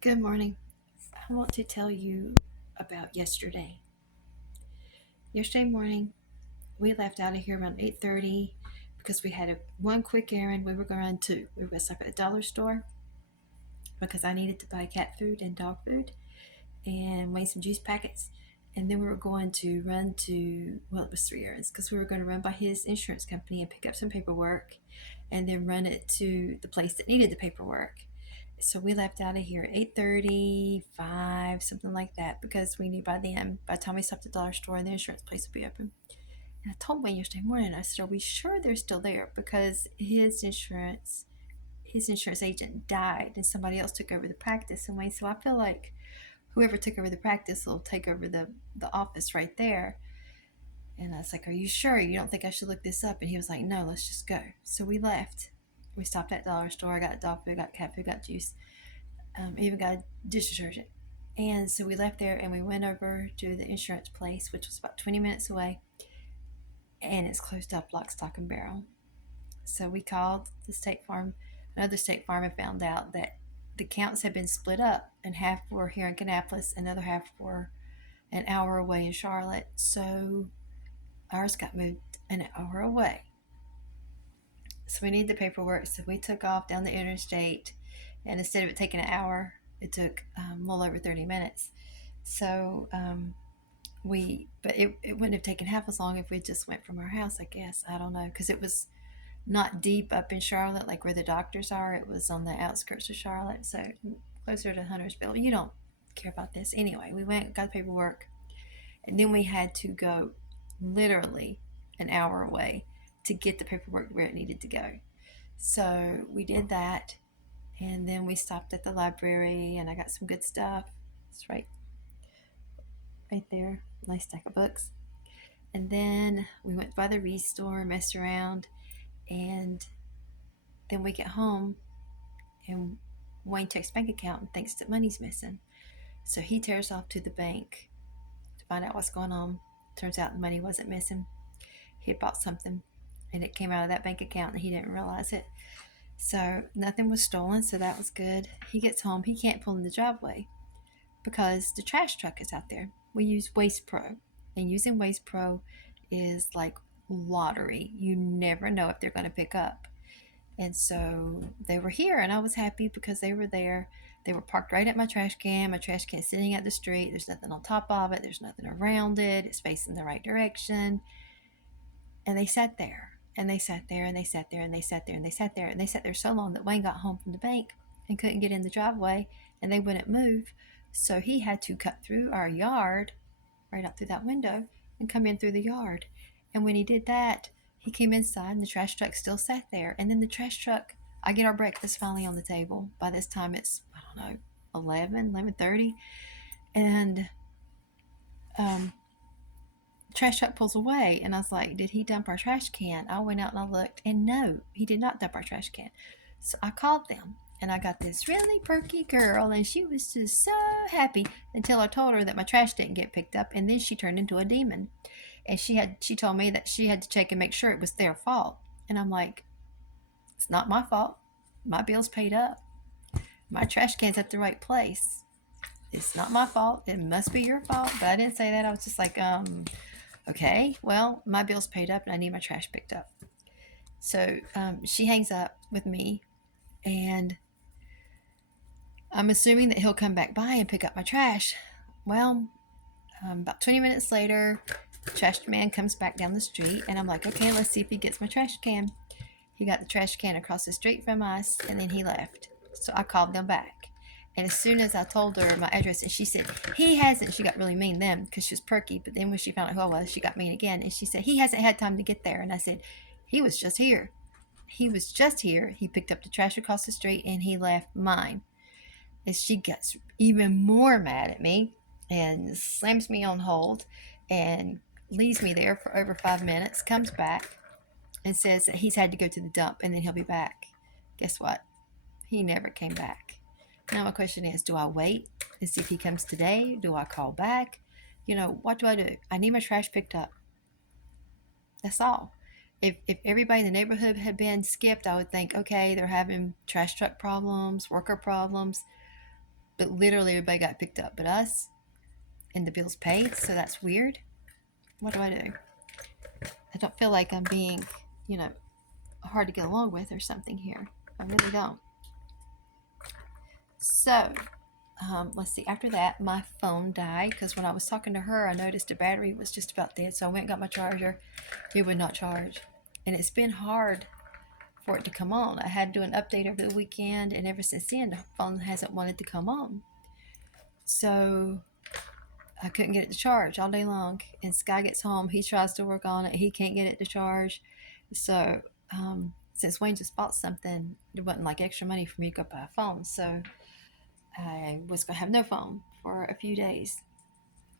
Good morning. I want to tell you about yesterday. Yesterday morning, we left out of here around 8:30 because we had one quick errand. We were going to run two. We were going to stop at the dollar store because I needed to buy cat food and dog food and weigh some juice packets. And then we were going to run to, well, it was three errands because we were going to run by his insurance company and pick up some paperwork and then run it to the place that needed the paperwork. So we left out of here at 8:35, something like that, because we knew by the time we stopped at the dollar store and the insurance place would be open. And I told Wayne yesterday morning, I said, "Are we sure they're still there?" Because his insurance agent died and somebody else took over the practice. And Wayne said, "Well, I feel like whoever took over the practice will take over the office right there." And I was like, "Are you sure? You don't think I should look this up?" And he was like, "No, let's just go." So we left. We stopped at the dollar store. I got dog food, got cat food, got juice, even got dish detergent. And so we left there and we went over to the insurance place, which was about 20 minutes away. And it's closed up, lock, stock, and barrel. So we called another State Farm, and found out that the counts had been split up, and half were here in Kannapolis, another half were an hour away in Charlotte. So ours got moved an hour away. So we need the paperwork. So we took off down the interstate, and instead of it taking an hour, it took a little over 30 minutes. So but it wouldn't have taken half as long if we just went from our house, I guess. I don't know, because it was not deep up in Charlotte, like where the doctors are. It was on the outskirts of Charlotte, so closer to Huntersville. You don't care about this. Anyway, we went, got the paperwork, and then we had to go literally an hour away to get the paperwork where it needed to go. So we did that, and then we stopped at the library, and I got some good stuff. It's right there, nice stack of books. And then we went by the Restore, messed around, and then we get home, and Wayne checks bank account and thinks that money's missing. So he tears off to the bank to find out what's going on. Turns out the money wasn't missing. He had bought something, and it came out of that bank account, and he didn't realize it. So nothing was stolen, so that was good. He gets home, he can't pull in the driveway because the trash truck is out there. We use Waste Pro, and using Waste Pro is like lottery. You never know if they're going to pick up. And so they were here, and I was happy because they were there. They were parked right at my trash can. My trash can sitting at the street. There's nothing on top of it. There's nothing around it. It's facing the right direction. And they sat there, and they sat there, and they sat there, and they sat there, and they sat there, and they sat there so long that Wayne got home from the bank and couldn't get in the driveway, and they wouldn't move. So he had to cut through our yard, right out through that window, and come in through the yard. And when he did that, he came inside, and the trash truck still sat there. And then the trash truck, I get our breakfast finally on the table. By this time, it's, I don't know, 11:30. And the trash truck pulls away. And I was like, did he dump our trash can? I went out and I looked, and no, he did not dump our trash can. So I called them. And I got this really perky girl, and she was just so happy until I told her that my trash didn't get picked up, and then she turned into a demon. And she told me that she had to check and make sure it was their fault. And I'm like, it's not my fault. My bill's paid up. My trash can's at the right place. It's not my fault. It must be your fault. But I didn't say that. I was just like, okay, well, my bill's paid up and I need my trash picked up. So she hangs up with me, and I'm assuming that he'll come back by and pick up my trash. Well, about 20 minutes later, the trash man comes back down the street, and I'm like, okay, let's see if he gets my trash can. He got the trash can across the street from us, and then he left. So I called them back. And as soon as I told her my address, and she said, he hasn't, she got really mean then because she was perky. But then when she found out who I was, she got mean again. And she said, he hasn't had time to get there. And I said, he was just here. He was just here. He picked up the trash across the street, and he left mine. And she gets even more mad at me and slams me on hold and leaves me there for over 5 minutes, comes back and says that he's had to go to the dump and then he'll be back. Guess what? He never came back. Now my question is, do I wait and see if he comes today? Do I call back? What do I do? I need my trash picked up. That's all. If everybody in the neighborhood had been skipped, I would think, okay, they're having trash truck problems, worker problems. but literally everybody got picked up but us, and the bills paid. So that's weird. What do I do? I don't feel like I'm being, you know, hard to get along with or something here. I really don't. So, let's see. After that, my phone died because when I was talking to her, I noticed the battery was just about dead. So I went and got my charger. It would not charge. And it's been hard for it to come on. I had to do an update over the weekend, and ever since then, the phone hasn't wanted to come on. So I couldn't get it to charge all day long. And Sky gets home, he tries to work on it, he can't get it to charge. So since Wayne just bought something, there wasn't like extra money for me to go buy a phone. So I was going to have no phone for a few days.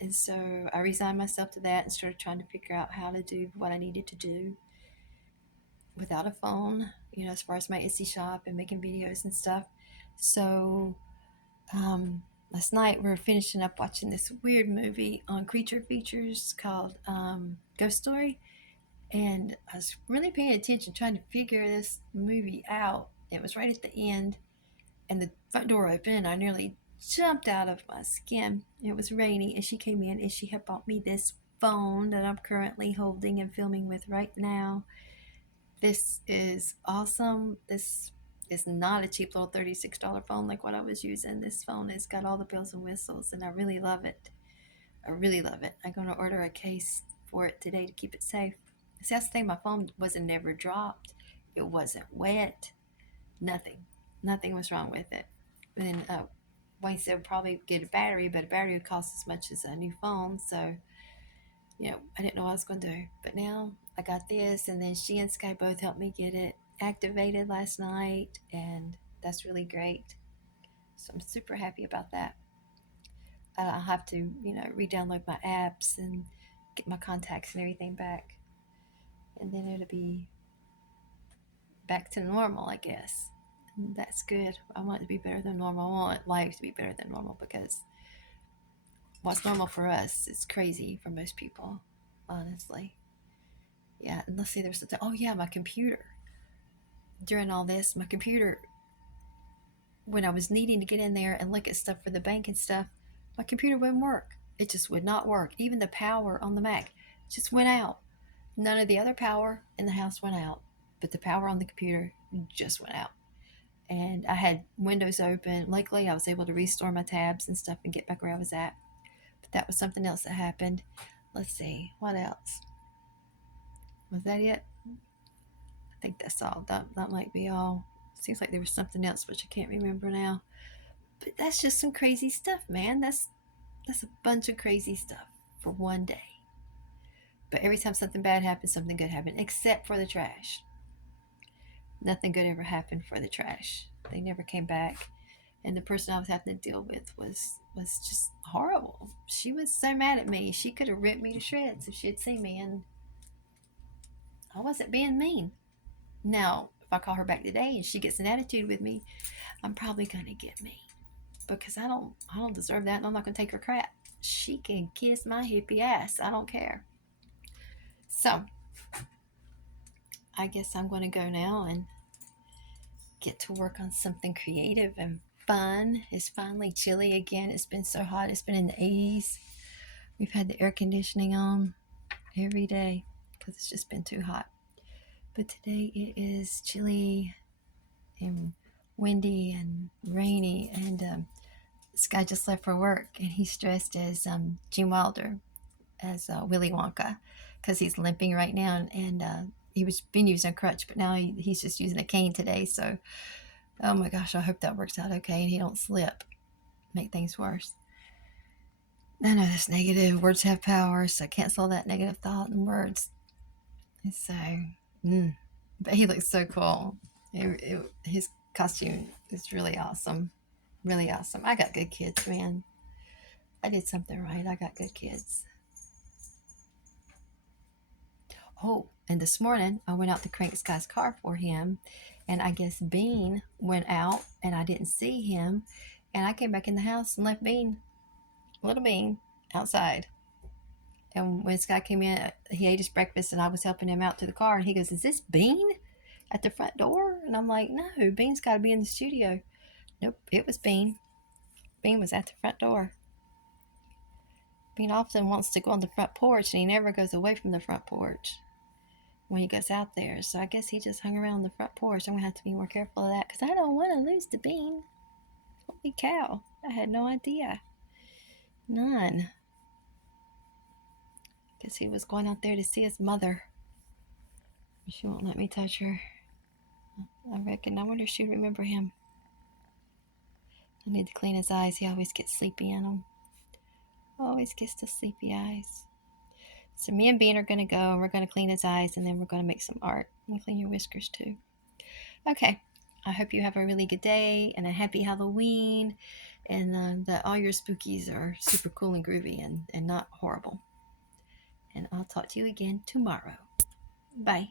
And so I resigned myself to that and started trying to figure out how to do what I needed to do without a phone, you know, as far as my Etsy shop and making videos and stuff. So last night we were finishing up watching this weird movie on Creature Features called Ghost Story. And I was really paying attention, trying to figure this movie out. It was right at the end, and the front door opened, and I nearly jumped out of my skin. It was rainy, and she came in, and she had bought me this phone that I'm currently holding and filming with right now. This is awesome. This is not a cheap little $36 phone like what I was using. This phone has got all the bells and whistles, and I really love it. I really love it. I'm going to order a case for it today to keep it safe. See, that's the thing, my phone wasn't never dropped. It wasn't wet. Nothing. Nothing was wrong with it. And then Wayne said probably get a battery, but a battery would cost as much as a new phone. So, you know, I didn't know what I was going to do. But now I got this, and then she and Sky both helped me get it activated last night, and that's really great. So I'm super happy about that. I'll have to, you know, re-download my apps and get my contacts and everything back, and then it'll be back to normal, I guess. And that's good. I want it to be better than normal. I want life to be better than normal because what's normal for us is crazy for most people, honestly. Yeah, and let's see, there's something. Oh, yeah, my computer. During all this, my computer, when I was needing to get in there and look at stuff for the bank and stuff, my computer wouldn't work. It just would not work. Even the power on the Mac just went out. None of the other power in the house went out, but the power on the computer just went out. And I had Windows open. Luckily, I was able to restore my tabs and stuff and get back where I was at. But that was something else that happened. Let's see, what else? Was that it? I think that's all. That might be all. Seems like there was something else, which I can't remember now. But that's just some crazy stuff, man. That's a bunch of crazy stuff for one day. But every time something bad happens, something good happened, except for the trash. Nothing good ever happened for the trash. They never came back. And the person I was having to deal with was just horrible. She was so mad at me. She could have ripped me to shreds if she had seen me, and I wasn't being mean. Now, if I call her back today and she gets an attitude with me, I'm probably gonna get mean because I don't deserve that, and I'm not gonna take her crap. She can kiss my hippie ass. I don't care. So I guess I'm gonna go now and get to work on something creative and fun. It's finally chilly again. It's been so hot. It's been in the 80s. We've had the air conditioning on every day because it's just been too hot. But today it is chilly and windy and rainy, and this guy just left for work, and he's dressed as Gene Wilder, as Willy Wonka, because he's limping right now, and he was been using a crutch, but now he's just using a cane today. So, oh my gosh, I hope that works out okay and he don't slip, make things worse. I know that's negative. Words have power, so cancel that negative thought in words. So, but he looks so cool. His costume is really awesome. Really awesome. I got good kids, man. I did something right. I got good kids. Oh, and this morning I went out to crank Sky's car for him, and I guess Bean went out and I didn't see him, and I came back in the house and left little Bean, outside. And when Sky came in, he ate his breakfast, and I was helping him out to the car, and he goes, "Is this Bean at the front door?" And I'm like, "No, Bean's got to be in the studio." Nope, it was Bean. Bean was at the front door. Bean often wants to go on the front porch, and he never goes away from the front porch when he goes out there. So I guess he just hung around the front porch. I'm going to have to be more careful of that because I don't want to lose the Bean. Holy cow. I had no idea. None. Guess he was going out there to see his mother. She won't let me touch her. I reckon. I wonder if she'll remember him. I need to clean his eyes. He always gets sleepy in them. Always gets the sleepy eyes. So me and Bean are going to go, and we're going to clean his eyes, and then we're going to make some art and clean your whiskers too. Okay. I hope you have a really good day and a happy Halloween, and that all your spookies are super cool and groovy and not horrible. And I'll talk to you again tomorrow. Bye.